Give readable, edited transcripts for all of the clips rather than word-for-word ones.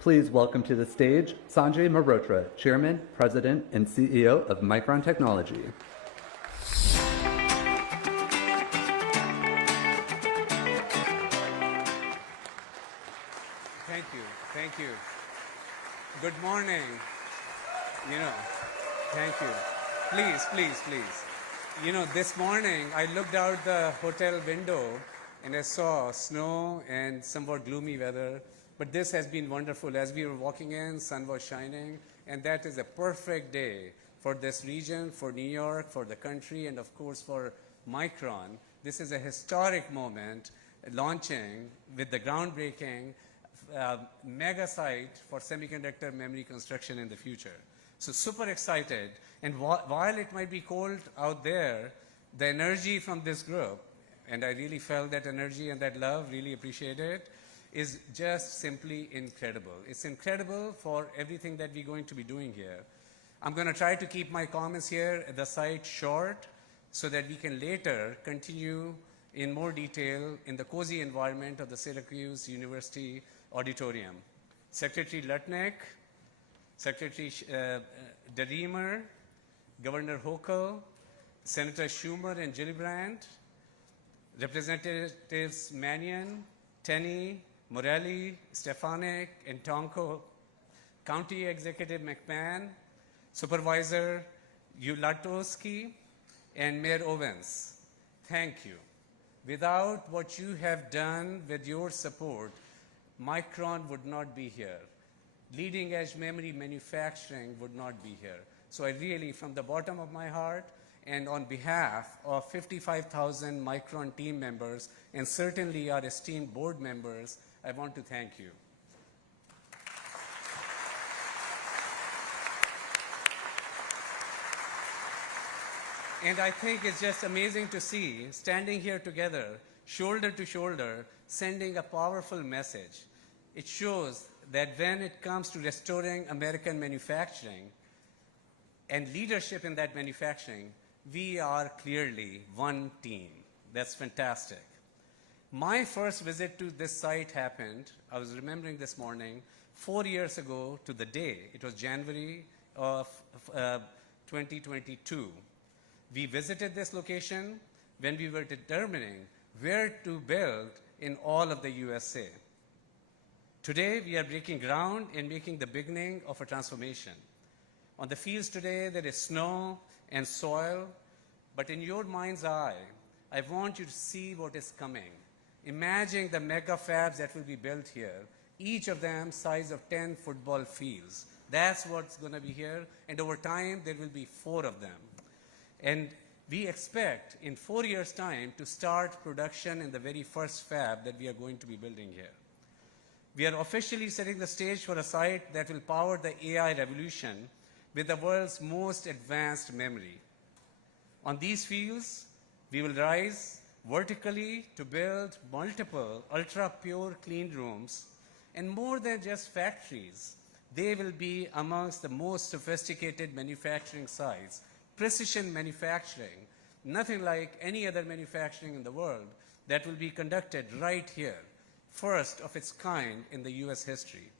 Please welcome to the stage Sanjay Mehrotra, Chairman, President, and CEO of Micron Technology. Thank you. Good morning. Thank you. Please. This morning I looked out the hotel window and I saw snow and somewhat gloomy weather. But this has been wonderful. As we were walking in, sun was shining, and that is a perfect day for this region, for New York, for the country, and of course for Micron. This is a historic moment, launching with the groundbreaking mega site for semiconductor memory construction in the future. So super excited. And while it might be cold out there, the energy from this group, and I really felt that energy and that love, really appreciate it, is just simply incredible. It's incredible for everything that we're going to be doing here. I'm going to try to keep my comments here at the site short so that we can later continue in more detail in the cozy environment of the Syracuse University auditorium. Secretary Lutnick, Secretary DeReamer, Governor Hochul, Senator Schumer and Gillibrand, Representatives Mannion, Tenney, Morelli, Stefanik, and Tonko, County Executive McMahon, Supervisor Ulatowski, and Mayor Owens. Thank you. Without what you have done with your support, Micron would not be here. Leading edge memory manufacturing would not be here. So I really, from the bottom of my heart, and on behalf of 55,000 Micron team members, and certainly our esteemed board members, I want to thank you. And I think it's just amazing to see, standing here together, shoulder to shoulder, sending a powerful message. It shows that when it comes to restoring American manufacturing and leadership in that manufacturing, we are clearly one team. That's fantastic. My first visit to this site happened, I was remembering this morning, 4 years ago to the day. It was January of 2022. We visited this location when we were determining where to build in all of the USA. Today, we are breaking ground and making the beginning of a transformation. On the fields today, there is snow and soil, but in your mind's eye, I want you to see what is coming. Imagine the mega fabs that will be built here, each of them size of 10 football fields. That's what's going to be here, and over time, there will be 4 of them. And we expect in 4 years' time to start production in the very first fab that we are going to be building here. We are officially setting the stage for a site that will power the AI revolution with the world's most advanced memory. On these fields, we will rise vertically to build multiple ultra-pure clean rooms, and more than just factories, they will be amongst the most sophisticated manufacturing sites, precision manufacturing, nothing like any other manufacturing in the world that will be conducted right here, first of its kind in the US history.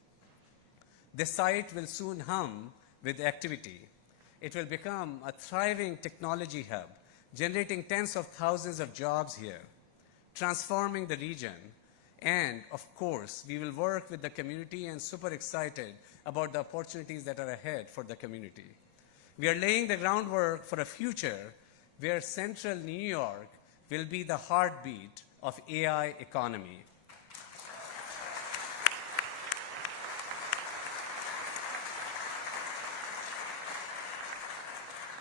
This site will soon hum with activity. It will become a thriving technology hub, generating tens of thousands of jobs here, transforming the region. And of course, we will work with the community and super excited about the opportunities that are ahead for the community. We are laying the groundwork for a future where central New York will be the heartbeat of AI economy.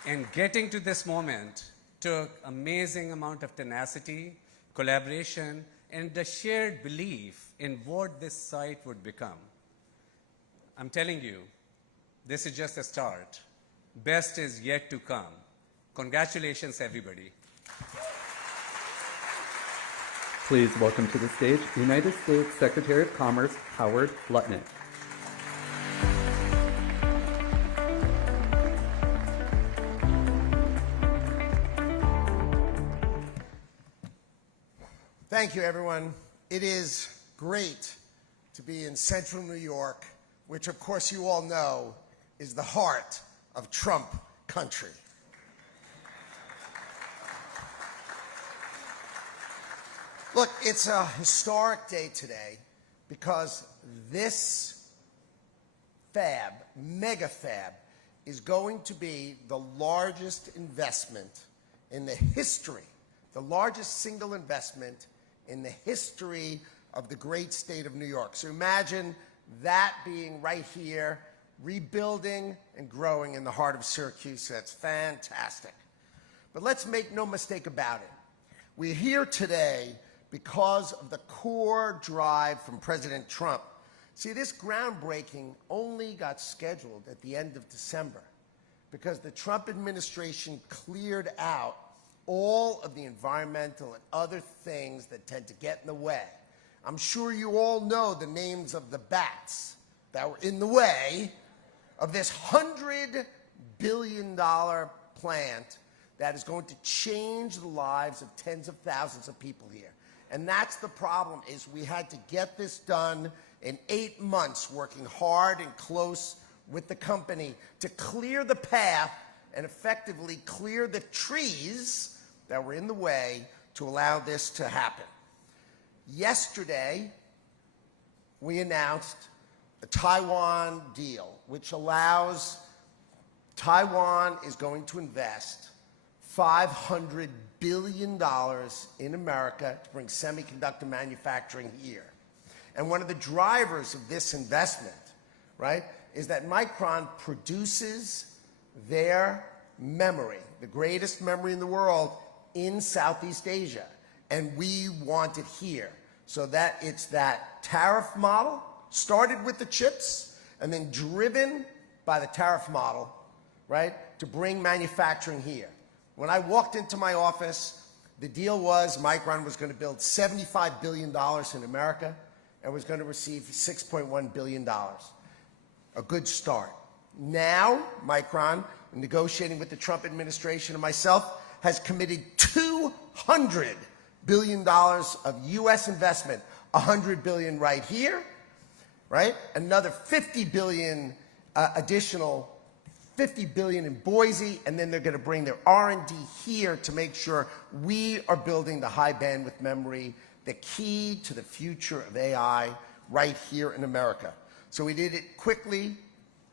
And getting to this moment took amazing amount of tenacity, collaboration, and the shared belief in what this site would become. I'm telling you, this is just a start. Best is yet to come. Congratulations, everybody. Please welcome to the stage United States Secretary of Commerce Howard Lutnick. Thank you, everyone. It is great to be in central New York, which, of course, you all know is the heart of Trump country. Look, it's a historic day today because this fab, mega fab, is going to be the largest investment in the history, the largest single investment in the history of the great state of New York. So imagine that being right here, rebuilding and growing in the heart of Syracuse. That's fantastic. But let's make no mistake about it. We're here today because of the core drive from President Trump. See, this groundbreaking only got scheduled at the end of December because the Trump administration cleared out all of the environmental and other things that tend to get in the way. I'm sure you all know the names of the bats that were in the way of this $100 billion plant that is going to change the lives of tens of thousands of people here. And that's the problem, is we had to get this done in 8 months, working hard and close with the company to clear the path and effectively clear the trees that were in the way to allow this to happen. Yesterday, we announced a Taiwan deal, which allows Taiwan is going to invest $500 billion in America to bring semiconductor manufacturing here. And one of the drivers of this investment, right, is that Micron produces their memory, the greatest memory in the world, in Southeast Asia, and we want it here. So that it's that tariff model, started with the chips, and then driven by the tariff model, right, to bring manufacturing here. When I walked into my office, the deal was Micron was going to build $75 billion in America and was going to receive $6.1 billion. A good start. Now, Micron, negotiating with the Trump administration and myself, has committed $200 billion of U.S. investment, $100 billion right here, right? Another $50 billion additional, $50 billion in Boise, and then they're going to bring their R&D here to make sure we are building the high bandwidth memory, the key to the future of AI right here in America. So we did it quickly.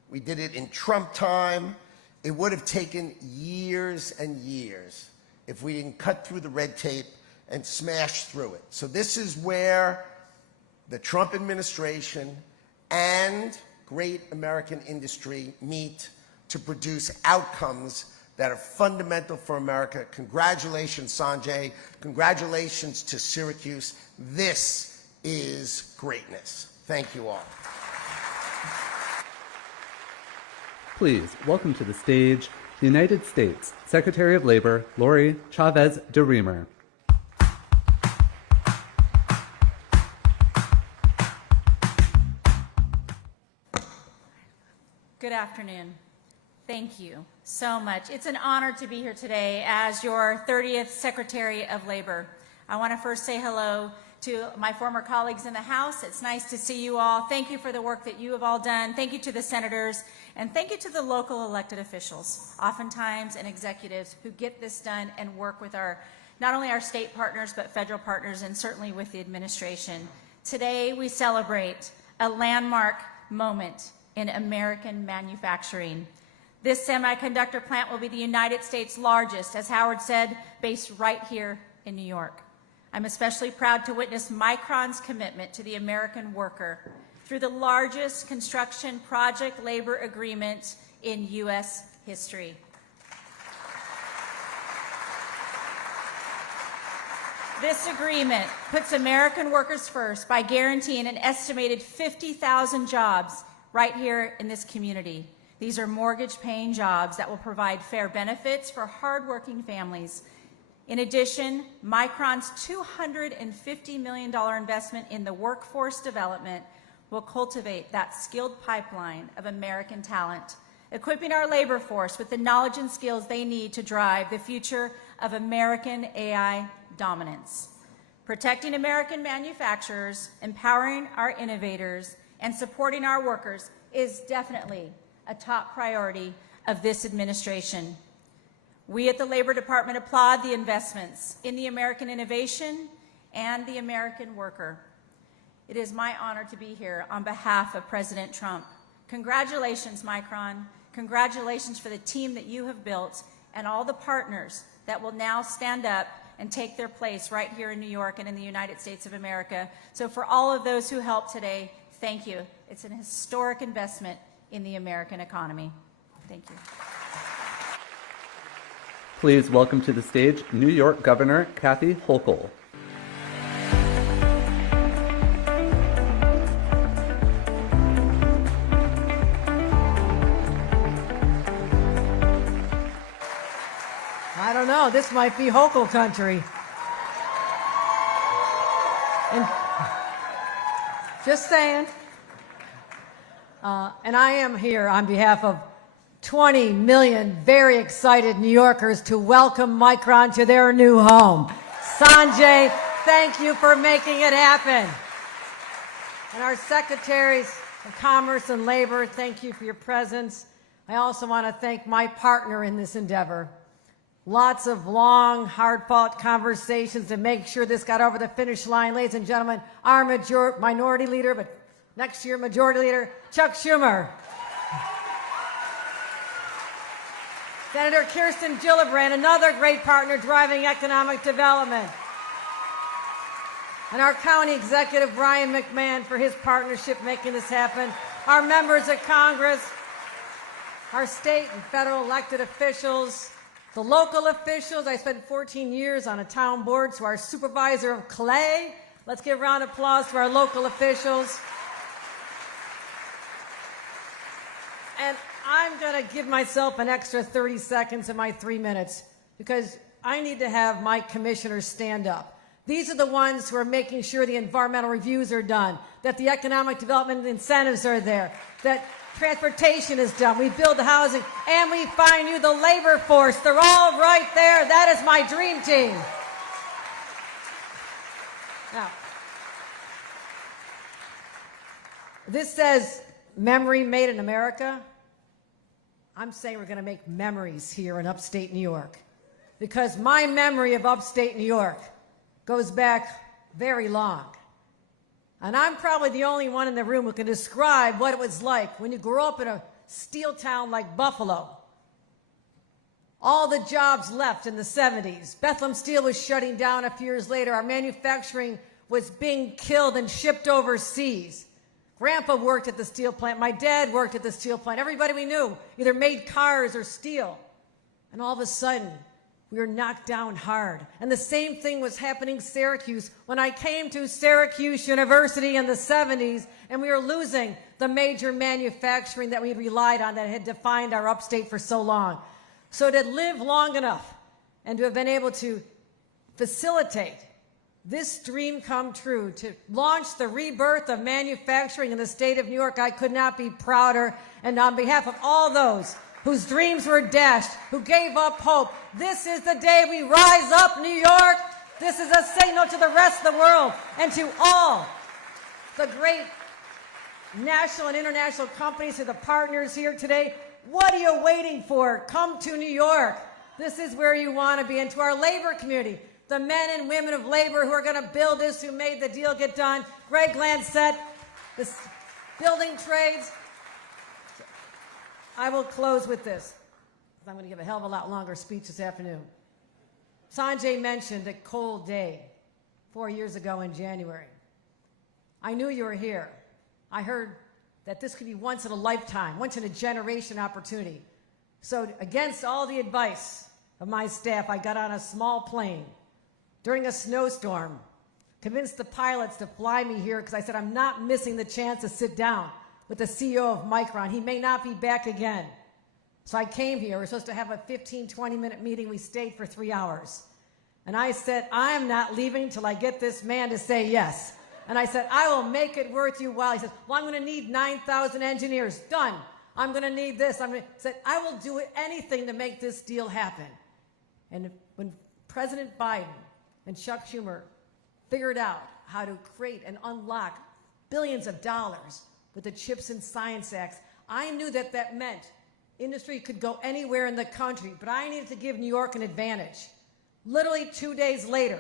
We did it in Trump time. It would have taken years and years if we didn't cut through the red tape and smash through it. So this is where the Trump administration and great American industry meet to produce outcomes that are fundamental for America. Congratulations, Sanjay. Congratulations to Syracuse. This is greatness. Thank you all. Please welcome to the stage the United States Secretary of Labor, Lori Chavez de Reamer. Good afternoon. Thank you so much. It's an honor to be here today as your 30th Secretary of Labor. I want to first say hello to my former colleagues in the House. It's nice to see you all. Thank you for the work that you have all done. Thank you to the senators, and thank you to the local elected officials, oftentimes, and executives who get this done and work with not only our state partners, but federal partners, and certainly with the administration. Today, we celebrate a landmark moment in American manufacturing. This semiconductor plant will be the United States' largest, as Howard said, based right here in New York. I'm especially proud to witness Micron's commitment to the American worker through the largest construction project labor agreement in U.S. history. This agreement puts American workers first by guaranteeing an estimated 50,000 jobs right here in this community. These are mortgage-paying jobs that will provide fair benefits for hardworking families. In addition, Micron's $250 million investment in the workforce development will cultivate that skilled pipeline of American talent, equipping our labor force with the knowledge and skills they need to drive the future of American AI dominance. Protecting American manufacturers, empowering our innovators, and supporting our workers is definitely a top priority of this administration. We at the Labor Department applaud the investments in the American innovation and the American worker. It is my honor to be here on behalf of President Trump. Congratulations, Micron. Congratulations for the team that you have built and all the partners that will now stand up and take their place right here in New York and in the United States of America. So for all of those who helped today, thank you. It's an historic investment in the American economy. Thank you. Please welcome to the stage New York Governor Kathy Hochul. I don't know. This might be Hochul country. And just saying. And I am here on behalf of 20 million very excited New Yorkers to welcome Micron to their new home. Sanjay, thank you for making it happen. And our Secretaries of Commerce and Labor, thank you for your presence. I also want to thank my partner in this endeavor. Lots of long, hard-fought conversations to make sure this got over the finish line. Ladies and gentlemen, our minority leader, but next year majority leader, Chuck Schumer. Senator Kirsten Gillibrand, another great partner driving economic development. And our county executive, Brian McMahon, for his partnership making this happen. Our members of Congress, our state and federal elected officials, the local officials. I spent 14 years on a town board, so our supervisor of Clay. Let's give a round of applause to our local officials. And I'm going to give myself an extra 30 seconds in my 3 minutes because I need to have my commissioners stand up. These are the ones who are making sure the environmental reviews are done, that the economic development incentives are there, that transportation is done, we build the housing, and we find you the labor force. They're all right there. That is my dream team. Now, this says memory made in America. I'm saying we're going to make memories here in upstate New York because my memory of upstate New York goes back very long. And I'm probably the only one in the room who can describe what it was like when you grew up in a steel town like Buffalo. All the jobs left in the 70s. Bethlehem Steel was shutting down a few years later. Our manufacturing was being killed and shipped overseas. Grandpa worked at the steel plant. My dad worked at the steel plant. Everybody we knew either made cars or steel. And all of a sudden, we were knocked down hard. And the same thing was happening in Syracuse when I came to Syracuse University in the 70s, and we were losing the major manufacturing that we relied on that had defined our upstate for so long. So to live long enough and to have been able to facilitate this dream come true, to launch the rebirth of manufacturing in the state of New York, I could not be prouder. And on behalf of all those whose dreams were dashed, who gave up hope, this is the day we rise up, New York. This is a signal to the rest of the world and to all the great national and international companies, to the partners here today. What are you waiting for? Come to New York. This is where you want to be. And to our labor community, the men and women of labor who are going to build this, who made the deal get done. Greg Lancet, the building trades. I will close with this. I'm going to give a hell of a lot longer speech this afternoon. Sanjay mentioned a cold day 4 years ago in January. I knew you were here. I heard that this could be once in a lifetime, once in a generation opportunity. So against all the advice of my staff, I got on a small plane during a snowstorm, convinced the pilots to fly me here because I said I'm not missing the chance to sit down with the CEO of Micron. He may not be back again. So I came here. We're supposed to have a 15, 20-minute meeting. We stayed for 3 hours. And I said, I am not leaving until I get this man to say yes. And I said, I will make it worth your while. He said, well, I'm going to need 9,000 engineers. Done. I'm going to need this. I said, I will do anything to make this deal happen. And when President Biden and Chuck Schumer figured out how to create and unlock billions of dollars with the CHIPS and Science Act, I knew that that meant industry could go anywhere in the country, but I needed to give New York an advantage. Literally 2 days later,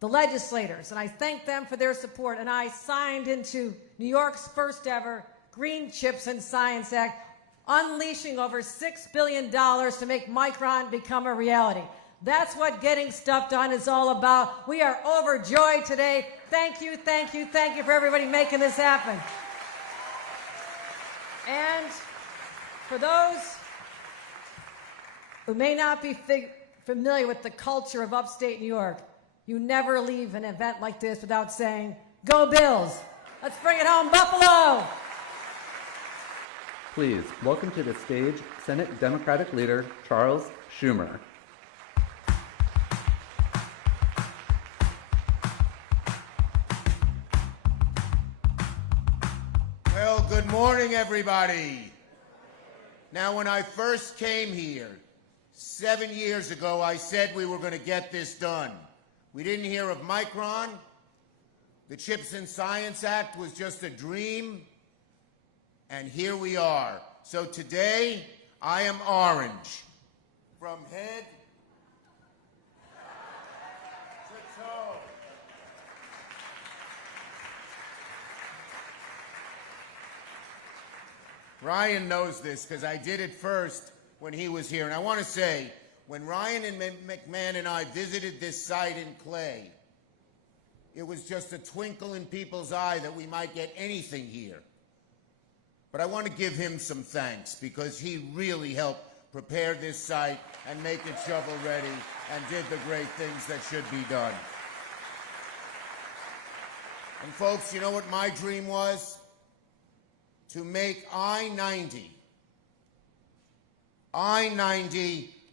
the legislators, and I thank them for their support, and I signed into New York's first ever Green CHIPS and Science Act, unleashing over $6 billion to make Micron become a reality. That's what getting stuff done is all about. We are overjoyed today. Thank you, thank you, thank you for everybody making this happen. And for those who may not be familiar with the culture of upstate New York, you never leave an event like this without saying, "Go Bills." Let's bring it home, Buffalo. Please welcome to the stage Senate Democratic Leader Charles Schumer. Well, good morning, everybody. Now, when I first came here 7 years ago, I said we were going to get this done. We didn't hear of Micron. The CHIPS and Science Act was just a dream. And here we are. So today, I am orange. From head to toe. Ryan knows this because I did it first when he was here. And I want to say, when Ryan and McMahon and I visited this site in Clay, it was just a twinkle in people's eye that we might get anything here. But I want to give him some thanks because he really helped prepare this site and make it shovel-ready and did the great things that should be done. And folks, you know what my dream was? To make I-90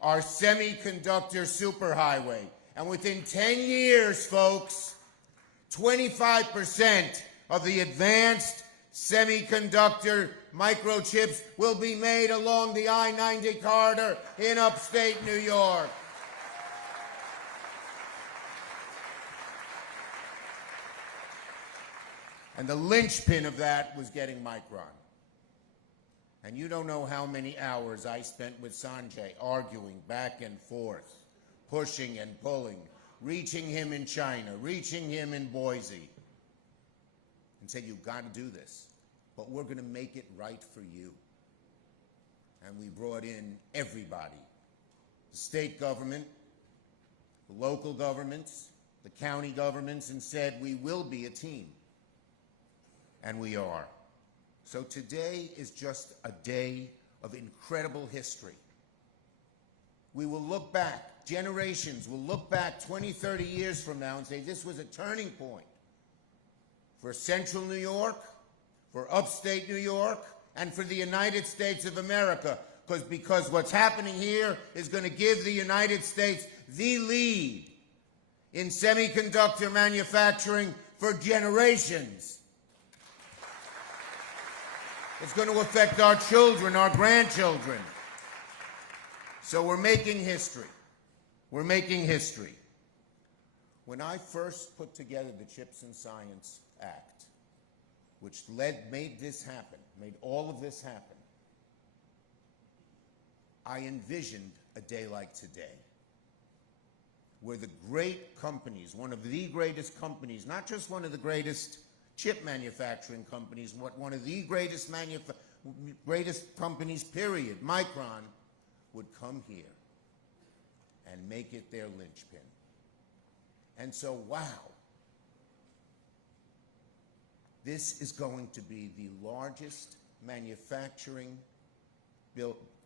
our semiconductor superhighway. And within 10 years, folks, 25% of the advanced semiconductor microchips will be made along the I-90 corridor in upstate New York. And the linchpin of that was getting Micron. And you don't know how many hours I spent with Sanjay arguing back and forth, pushing and pulling, reaching him in China, reaching him in Boise, and said, you've got to do this, but we're going to make it right for you. And we brought in everybody, the state government, the local governments, the county governments, and said, we will be a team. And we are. So today is just a day of incredible history. We will look back, generations will look back 20, 30 years from now and say this was a turning point for Central New York, for upstate New York, and for the United States of America, because what's happening here is going to give the United States the lead in semiconductor manufacturing for generations. It's going to affect our children, our grandchildren. So we're making history. We're making history. When I first put together the CHIPS and Science Act, which made this happen, made all of this happen, I envisioned a day like today, where the great companies, one of the greatest companies, not just one of the greatest chip manufacturing companies, one of the greatest companies, period, Micron, would come here and make it their linchpin. And so, wow, this is going to be the largest manufacturing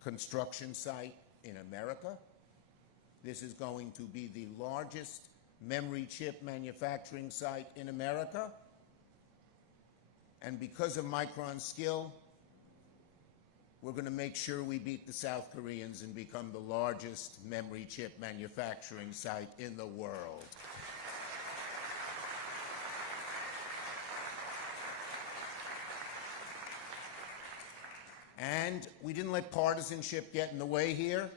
construction site in America. This is going to be the largest memory chip manufacturing site in America. And because of Micron's skill, we're going to make sure we beat the South Koreans and become the largest memory chip manufacturing site in the world. And we didn't let partisanship get in the way here.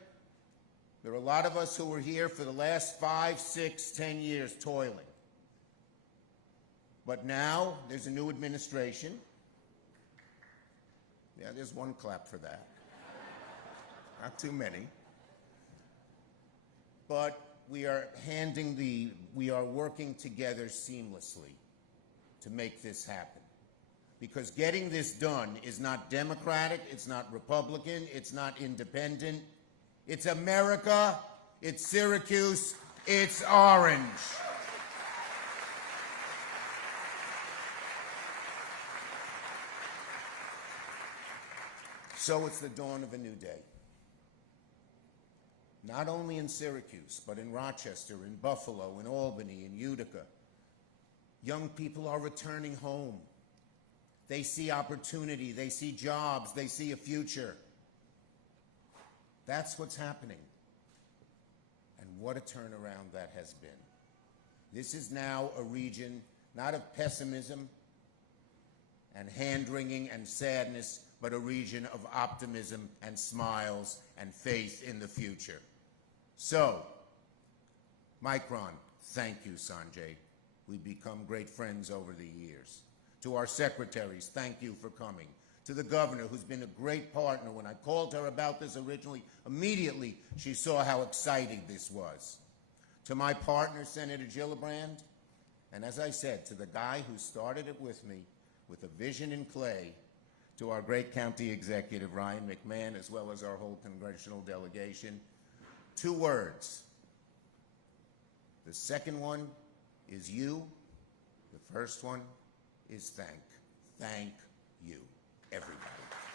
There are a lot of us who were here for the last 5, 6, 10 years toiling. But now there's a new administration. Yeah, there's one clap for that. Not too many. But we are working together seamlessly to make this happen. Because getting this done is not Democratic, it's not Republican, it's not independent. It's America, it's Syracuse, it's orange. So it's the dawn of a new day. Not only in Syracuse, but in Rochester, in Buffalo, in Albany, in Utica. Young people are returning home. They see opportunity, they see jobs, they see a future. That's what's happening. And what a turnaround that has been. This is now a region not of pessimism and hand-wringing and sadness, but a region of optimism and smiles and faith in the future. So, Micron, thank you, Sanjay. We've become great friends over the years. To our secretaries, thank you for coming. To the governor, who's been a great partner. When I called her about this originally, immediately she saw how exciting this was. To my partner, Senator Gillibrand, and as I said, to the guy who started it with me, with a vision in clay, to our great county executive, Ryan McMahon, as well as our whole congressional delegation. 2 words. The second one is you. The first one is thank. Thank you, everybody.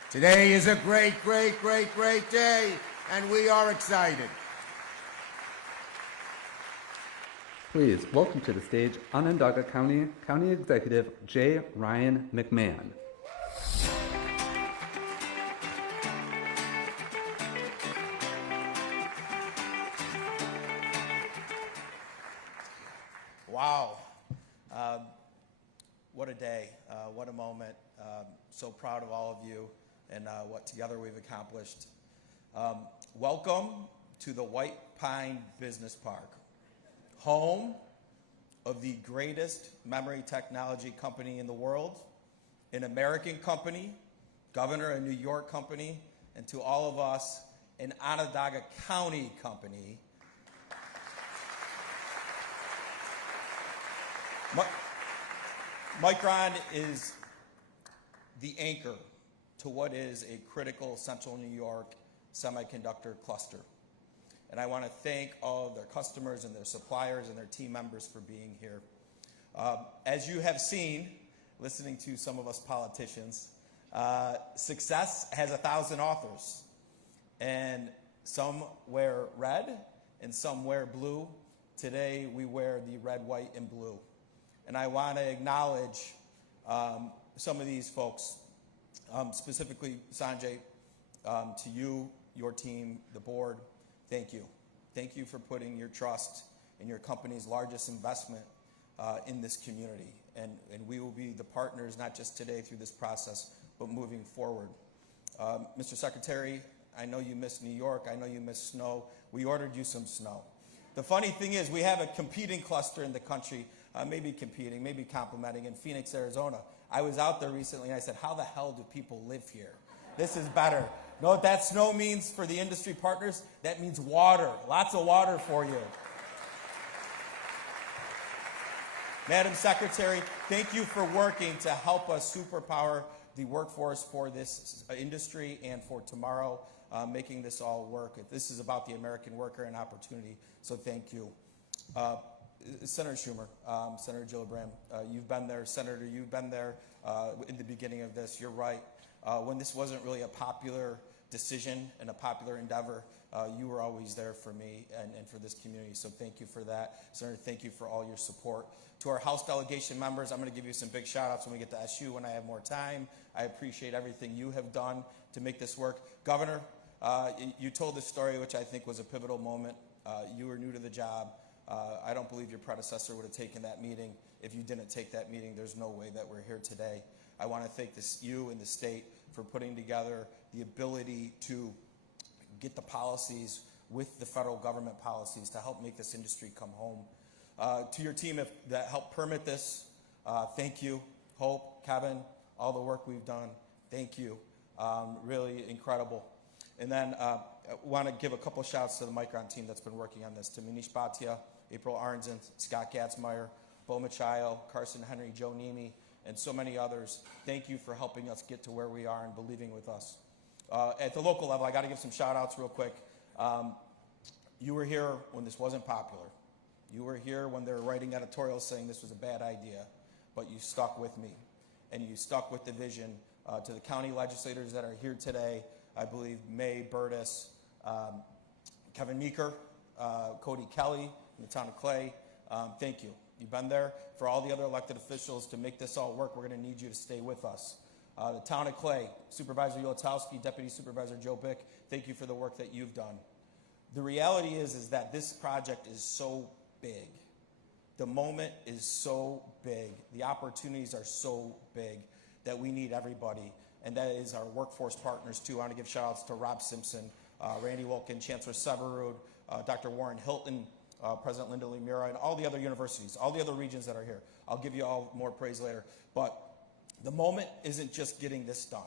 Today is a great, great, great, great day, and we are excited. Please welcome to the stage Onondaga County County Executive J. Ryan McMahon. Wow. What a day. What a moment. So proud of all of you and what together we've accomplished. Welcome to the White Pine Business Park, home of the greatest memory technology company in the world, an American company, governor, a New York company, and to all of us, an Onondaga County company. Micron is the anchor to what is a critical central New York semiconductor cluster. And I want to thank all of their customers and their suppliers and their team members for being here. As you have seen, listening to some of us politicians, success has 1,000 authors. And some wear red and some wear blue. Today we wear the red, white, and blue. And I want to acknowledge some of these folks, specifically Sanjay, to you, your team, the board. Thank you. Thank you for putting your trust in your company's largest investment in this community. And we will be the partners, not just today through this process, but moving forward. Mr. Secretary, I know you miss New York. I know you miss snow. We ordered you some snow. The funny thing is we have a competing cluster in the country, maybe competing, maybe complementing, in Phoenix, Arizona. I was out there recently and I said, how the hell do people live here? This is better. Know what that snow means for the industry partners? That means water. Lots of water for you. Madam Secretary, thank you for working to help us superpower the workforce for this industry and for tomorrow, making this all work. This is about the American worker and opportunity, so thank you. Senator Schumer, Senator Gillibrand, you've been there. Senator, you've been there in the beginning of this. You're right. When this wasn't really a popular decision and a popular endeavor, you were always there for me and for this community, so thank you for that. Senator, thank you for all your support. To our House delegation members, I'm going to give you some big shout-outs when we get to SU when I have more time. I appreciate everything you have done to make this work. Governor, you told this story, which I think was a pivotal moment. You were new to the job. I don't believe your predecessor would have taken that meeting. If you didn't take that meeting, there's no way that we're here today. I want to thank you and the state for putting together the ability to get the policies with the federal government policies to help make this industry come home. To your team that helped permit this, thank you. Hope, Kevin, all the work we've done, thank you. Really incredible. And then I want to give a couple shouts to the Micron team that's been working on this, to Manish Bhatia, April Arnzen, Scott Gatzmeyer, Bo Machayo, Carson Henry, Joe Nemi, and so many others. Thank you for helping us get to where we are and believing with us. At the local level, I got to give some shout outs real quick. You were here when this wasn't popular. You were here when they were writing editorials saying this was a bad idea, but you stuck with me, and you stuck with the vision. To the county legislators that are here today, I believe May Burtis, Kevin Meeker, Cody Kelly in the town of Clay, thank you. You've been there. For all the other elected officials to make this all work, we're going to need you to stay with us. The town of Clay, Supervisor Yolotowski, Deputy Supervisor Joe Bick, thank you for the work that you've done. The reality is that this project is so big. The moment is so big. The opportunities are so big that we need everybody, and that is our workforce partners too. I want to give shout outs to Rob Simpson, Randy Wilkin, Chancellor Severud, Dr. Warren Hilton, President Linda Lee Mura, and all the other universities, all the other regions that are here. I'll give you all more praise later. But the moment isn't just getting this done.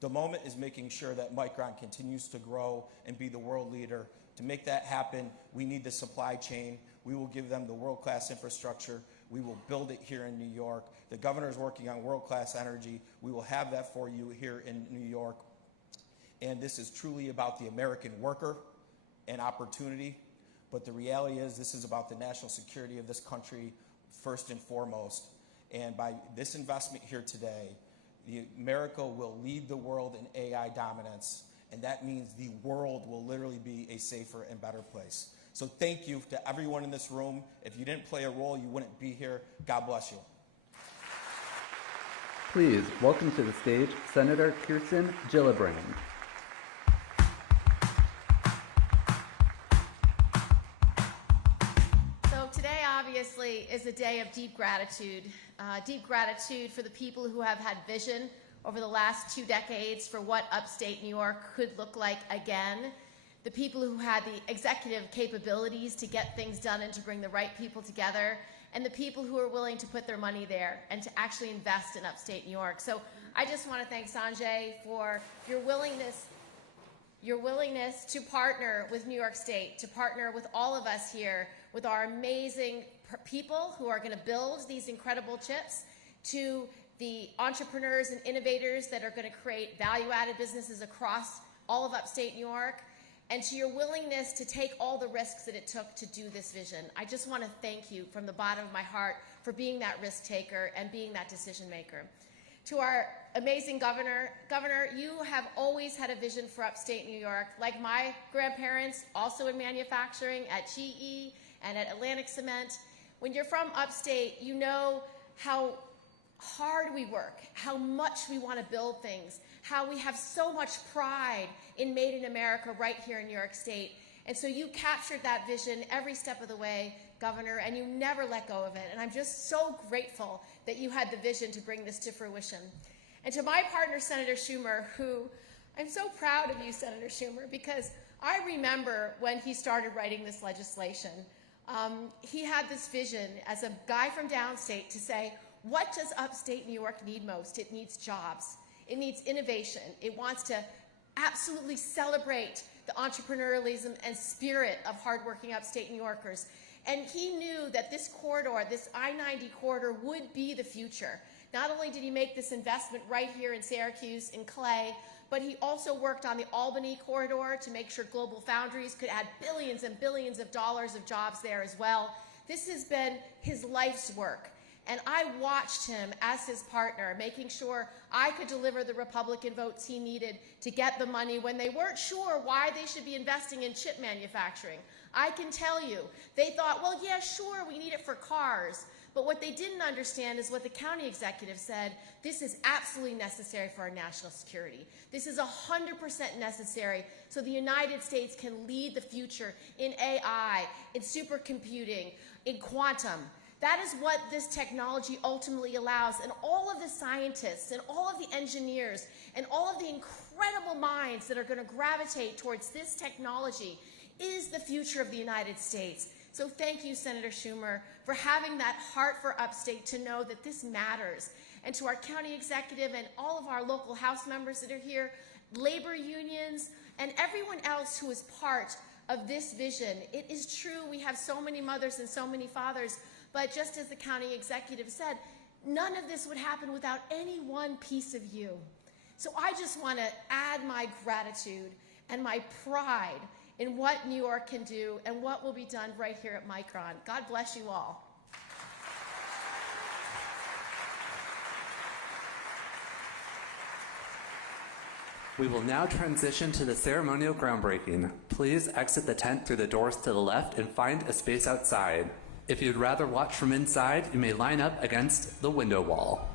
The moment is making sure that Micron continues to grow and be the world leader. To make that happen, we need the supply chain. We will give them the world-class infrastructure. We will build it here in New York. The governor is working on world-class energy. We will have that for you here in New York. And this is truly about the American worker and opportunity. But the reality is this is about the national security of this country first and foremost. And by this investment here today, America will lead the world in AI dominance. And that means the world will literally be a safer and better place. So thank you to everyone in this room. If you didn't play a role, you wouldn't be here. God bless you. Please welcome to the stage Senator Kirsten Gillibrand. So today obviously is a day of deep gratitude for the people who have had vision over the last 2 decades for what upstate New York could look like again. The people who had the executive capabilities to get things done and to bring the right people together, and the people who are willing to put their money there and to actually invest in upstate New York. So I just want to thank Sanjay for your willingness to partner with New York State, to partner with all of us here, with our amazing people who are going to build these incredible chips, to the entrepreneurs and innovators that are going to create value-added businesses across all of upstate New York, and to your willingness to take all the risks that it took to do this vision. I just want to thank you from the bottom of my heart for being that risk taker and being that decision maker. To our amazing governor, you have always had a vision for upstate New York, like my grandparents, also in manufacturing at GE and at Atlantic Cement. When you're from upstate, you know how hard we work, how much we want to build things, how we have so much pride in Made in America right here in New York State. And so you captured that vision every step of the way, Governor, and you never let go of it. And I'm just so grateful that you had the vision to bring this to fruition. And to my partner, Senator Schumer, who I'm so proud of you, Senator Schumer, because I remember when he started writing this legislation, he had this vision as a guy from downstate to say, what does upstate New York need most? It needs jobs. It needs innovation. It wants to absolutely celebrate the entrepreneurialism and spirit of hardworking upstate New Yorkers. And he knew that this corridor, this I-90 corridor, would be the future. Not only did he make this investment right here in Syracuse, in Clay, but he also worked on the Albany corridor to make sure Global Foundries could add billions and billions of dollars of jobs there as well. This has been his life's work. And I watched him as his partner, making sure I could deliver the Republican votes he needed to get the money when they weren't sure why they should be investing in chip manufacturing. I can tell you, they thought, well, yeah, sure, we need it for cars. But what they didn't understand is what the county executive said, this is absolutely necessary for our national security. This is 100% necessary so the United States can lead the future in AI, in supercomputing, in quantum. That is what this technology ultimately allows. And all of the scientists and all of the engineers and all of the incredible minds that are going to gravitate towards this technology is the future of the United States. So thank you, Senator Schumer, for having that heart for upstate to know that this matters. And to our county executive and all of our local House members that are here, labor unions, and everyone else who is part of this vision. It is true we have so many mothers and so many fathers, but just as the county executive said, none of this would happen without any one piece of you. So I just want to add my gratitude and my pride in what New York can do and what will be done right here at Micron. God bless you all. We will now transition to the ceremonial groundbreaking. Please exit the tent through the doors to the left and find a space outside. If you'd rather watch from inside, you may line up against the window wall.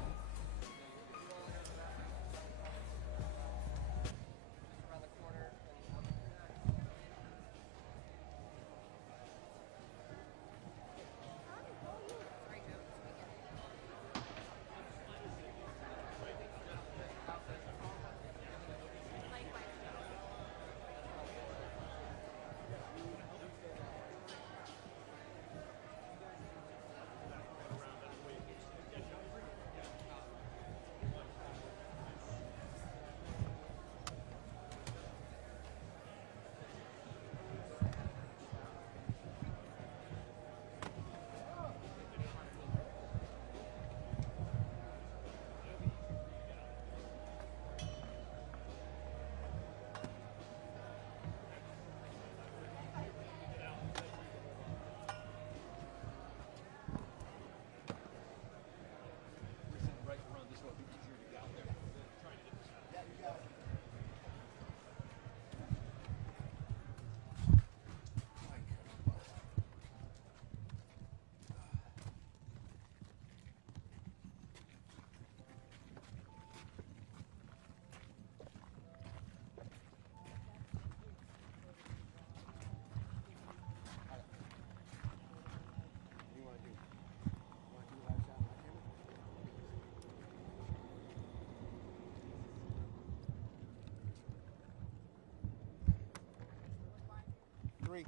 Three.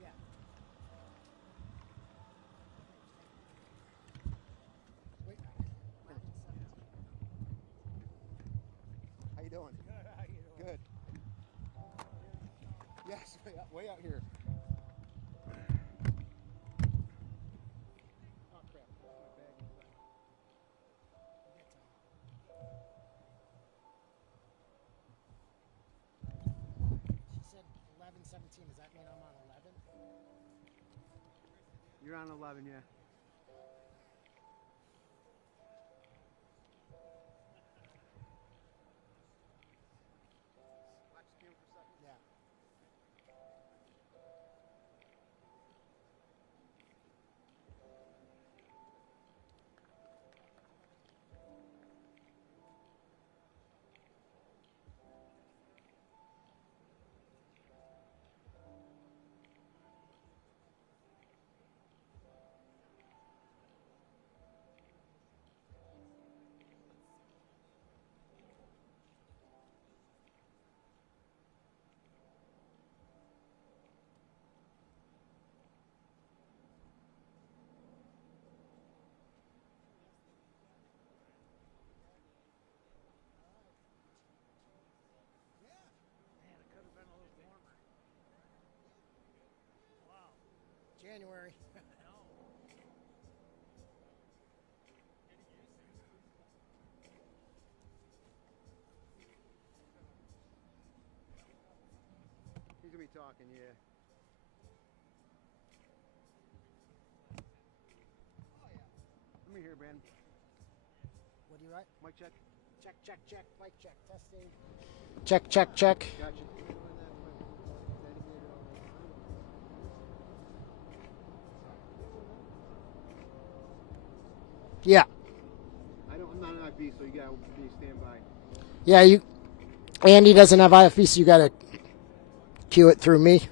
Yeah. Wait. How you doing? Good. How you doing? Good. Yes, way out here. Oh crap! My bag is back. She said 11:17. Does that mean I'm on 11? You're on 11, yeah. Watch the camera for a second. Yeah. talking, yeah. Let me hear, Brandon. What do you write? Mic check. Check, check, check. Mic check. Testing. Check, check, check. Gotcha. Yeah. I'm not an IB, so you gotta be standby. Yeah, Andy doesn't have IFE, so you got to cue it through me.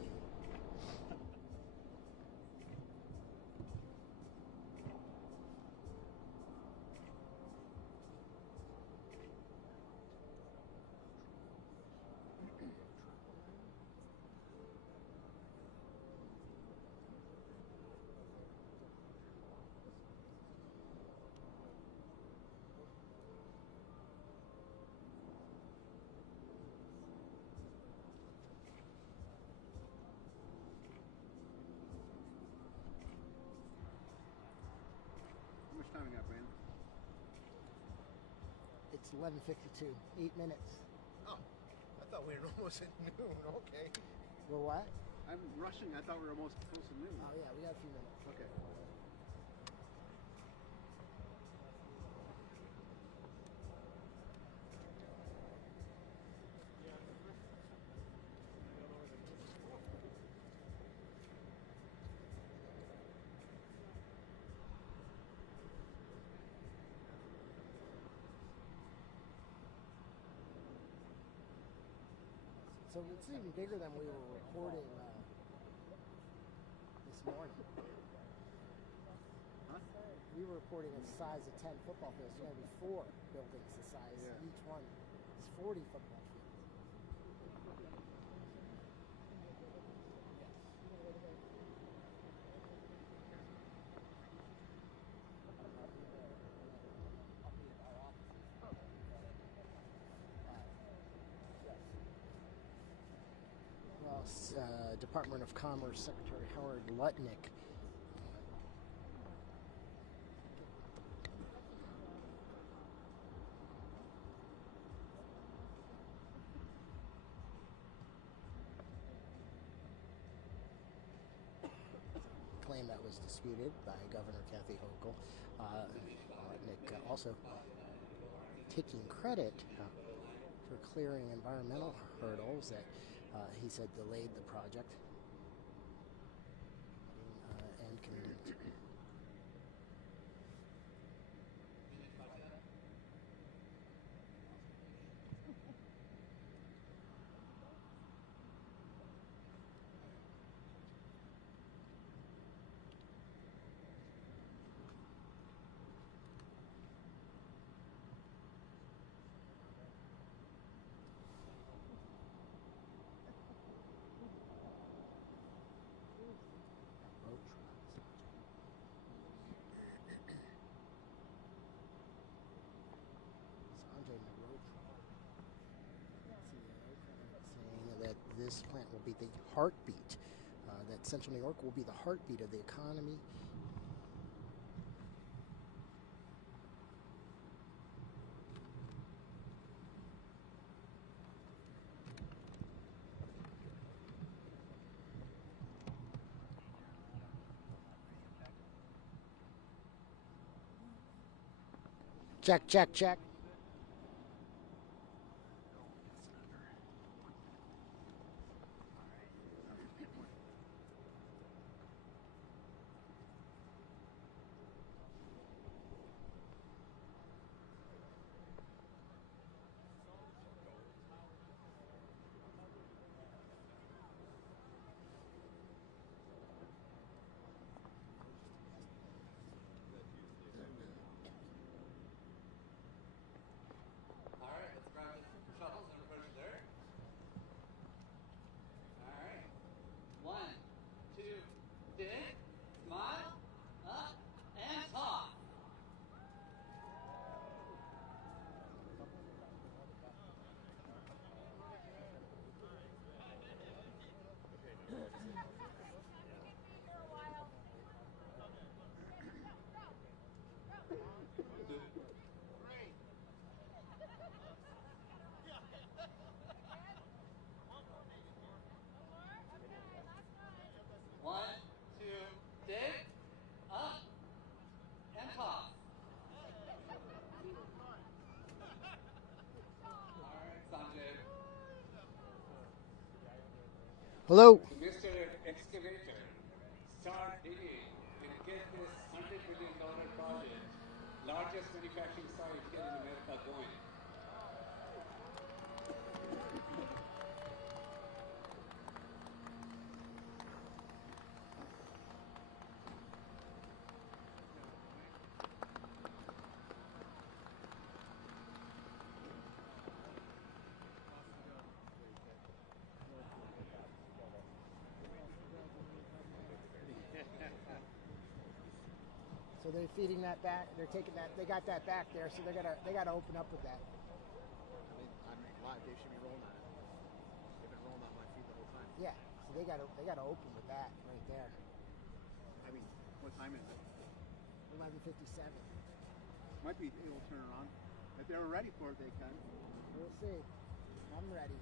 How much time we got, Brandon? It's 11:52. 8 minutes. Oh, I thought we were almost at noon. Okay. Well, what? I'm rushing. I thought we were almost close to noon. Oh, yeah, we got a few minutes. Okay. So it's even bigger than we were reporting this morning. Huh? We were reporting a size of 10 football fields. There's going to be 4 buildings the size. Yeah. Each one is 40 football fields. Well, Department of Commerce Secretary Howard Lutnick claim that was disputed by Governor Kathy Hochul. Lutnick also taking credit for clearing environmental hurdles that he said delayed the project and condemned. Saying that this plant will be the heartbeat, that Central New York will be the heartbeat of the economy. Check, check, check. Hello. Mr. Excavator, start digging and get this $100 billion project, largest manufacturing site here in America, going. So they're feeding that back. They're taking that. They got that back there. So they gotta open up with that. I'm live. They should be rolling on it. They've been rolling on my feet the whole time. Yeah. So they gotta open with that right there. I mean, what time is it? 11:57. Might be able to turn around. If they were ready for it, they can. We'll see. I'm ready.